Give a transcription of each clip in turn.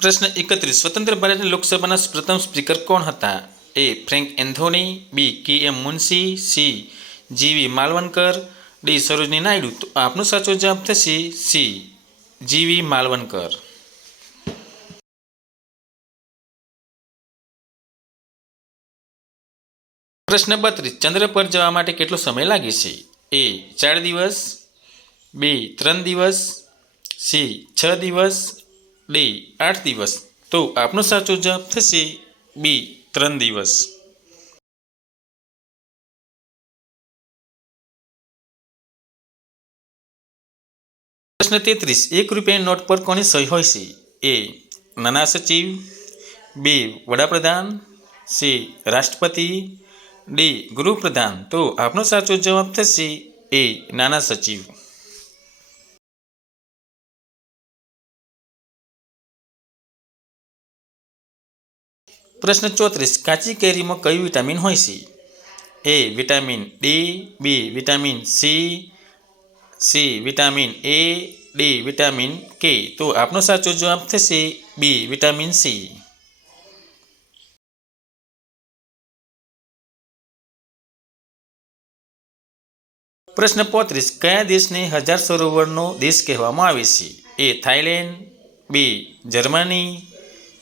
પ્રશ્ન 31 સ્વતંત્ર ભારતની લોકસભાના પ્રથમ સ્પીકર કોણ હતા? એ. ફ્રેન્ક એન્થોની, બી. કે.એમ. મુનશી, સી. જી.વી. માલવણકર, ડી. સરોજની નાયડુ. તો આપનો સાચો જવાબ થશે સી. જી.વી. માલવણકર. પ્રશ્ન 32 ચંદ્ર પર જવા માટે કેટલો સમય લાગે છે? એ. 4 દિવસ, બી. 3 દિવસ, સી. 6 દિવસ, ડી. 8 દિવસ. તો આપનો સાચો જવાબ થશે બી. 3 દિવસ. પ્રશ્ન 33 1 રૂપિયાની નોટ પર કોની સહી હોય છે? એ. નાના સચિવ, બી. વડાપ્રધાન, સી. રાષ્ટ્રપતિ, ડી. ગૃહપ્રધાન. તો આપનો સાચો જવાબ થશે એ. નાના સચિવ. પ્રશ્ન 34 કાચી કેરીમાં કયું વિટામિન હોય છે? A. Vitamin D, B. Vitamin C. Vitamin A, D. Vitamin K. તો આપનો સાચો જવાબ થશે બી. Vitamin C. પ્રશ્ન 35 કયા દેશને 1000 સરોવરનો દેશ કહેવામાં આવે છે? એ. Thailand, B. જર્મની,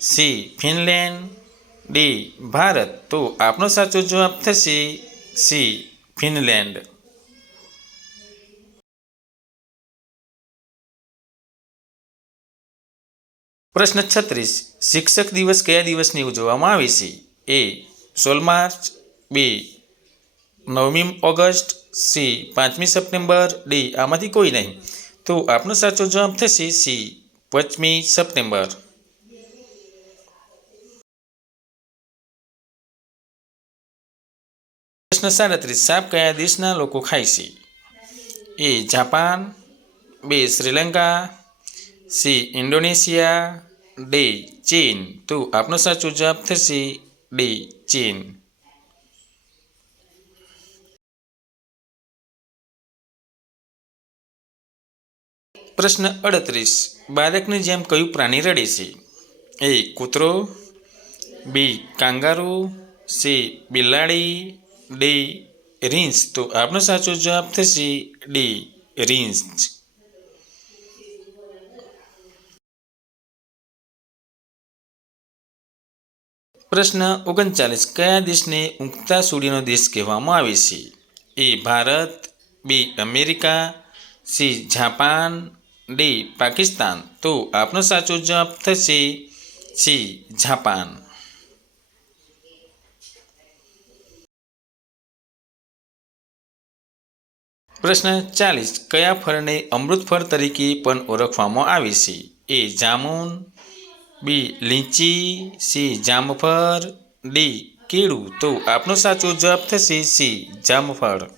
સી. Finland, D. ભારત. તો આપનો સાચો જવાબ થશે સી. ફિનલેન્ડ. પ્રશ્ન 36 શિક્ષક દિવસ કયા દિવસની ઉજવવામાં આવે છે? એ. 16 March, B. 9મી ઓગસ્ટ, સી. 5મી સપ્ટેમ્બર, ડી. આમાંથી કોઈ નહીં. તો આપનો સાચો જવાબ થશે સી. 5મી સપ્ટેમ્બર. પ્રશ્ન 37 સાપ કયા દેશના લોકો ખાય છે? એ. જાપાન, બી. શ્રીલંકા, સી. Indonesia, D. ચીન. તો આપનો સાચો જવાબ થશે ડી. ચીન. પ્રશ્ન 38 બાળકની જેમ કયું પ્રાણી રડે છે? એ. કૂતરો, બી. Kangaroo, C. બિલાડી, ડી. રીંછ. તો આપનો સાચો જવાબ થશે ડી. રીંછ. પ્રશ્ન 39 કયા દેશને ઉગતા સૂર્યનો દેશ કહેવામાં આવે છે? A. Bharat, B. America, C. Japan, D. Pakistan. તો આપનો સાચો જવાબ થશે સી. જાપાન. પ્રશ્ન 40 કયા ફળને અમૃત ફળ તરીકે પણ ઓળખવામાં આવે છે? એ. જામુન, બી. લીચી, સી. જામફળ, ડી. કેળું. તો આપનો સાચો જવાબ થશે સી. જામફળ.